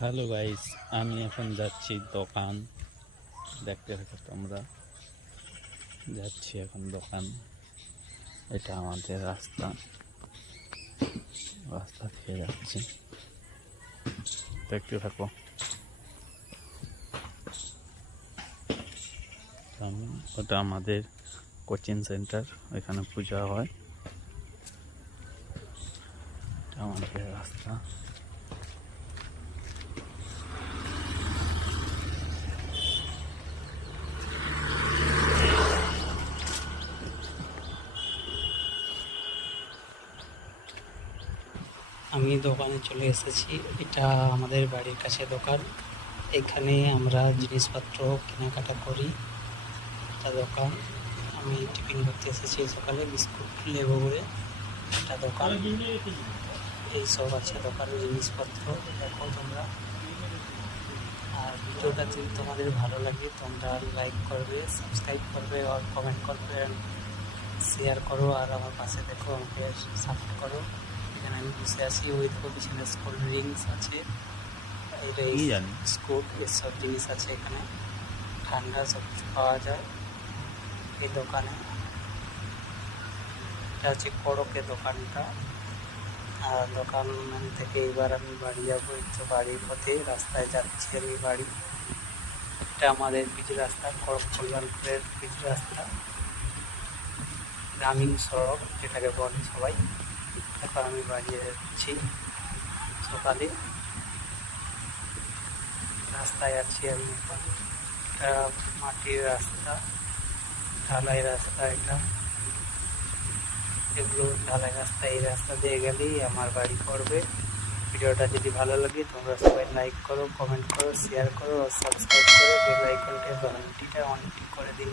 Hello guys, আমি এখন যাচ্ছি দোকান। দেখতে থাকো তোমরা। যাচ্ছি এখন দোকান। এটা আমাদের রাস্তা থেকে যাচ্ছি, দেখতে থাকো। ওটা আমাদের কোচিং সেন্টার, এখানে পূজা হয়। এটা আমাদের রাস্তা। আমি দোকানে চলে এসেছি। এটা আমাদের বাড়ির কাছে দোকান। এখানে আমরা জিনিসপত্র কেনাকাটা করি। এটা দোকান। আমি টিফিন করতে এসেছি সকালে, বিস্কুট লেবু করে। এটা দোকান, এইসব আছে দোকানে জিনিসপত্র। দেখো তোমরা। আর ভিডিওটা যদি তোমাদের ভালো লাগে তোমরা লাইক করবে, সাবস্ক্রাইব করবে, আর কমেন্ট করবে, শেয়ার করো। আর আমার পাশে দেখো, আমাকে সাপোর্ট করো। এখানে আমি বসে আছি, ওই দেখো পিছনে কোল্ড ড্রিঙ্কস আছে, এটা বিস্কুট, এসব জিনিস আছে। এখানে ঠান্ডা সব কিছু পাওয়া যায় এই দোকানে। এটা হচ্ছে কড়কের দোকানটা। আর দোকান থেকে এবার আমি বাড়ি যাবো। একটু বাড়ির পথে রাস্তায় যাচ্ছি আমি বাড়ি। এটা আমাদের পিচ রাস্তা, কড়ক কল্যাণপুরের পিচ রাস্তা, গ্রামীণ সড়ক যেটাকে বলে সবাই। এখন আমি বাড়ি যাচ্ছি সকালে, রাস্তায় আছি আমি এখন। এটা মাটির রাস্তা, ঢালাই রাস্তা। এটা এগুলো ঢালাই রাস্তা, এই রাস্তা দিয়ে গেলেই আমার বাড়ি পড়বে। ভিডিওটা যদি ভালো লাগে তোমরা সবাই লাইক করো, কমেন্ট করো, শেয়ার করো, আর সাবস্ক্রাইব করে বেল আইকনটা ঘন্টিটা অন করে দিন।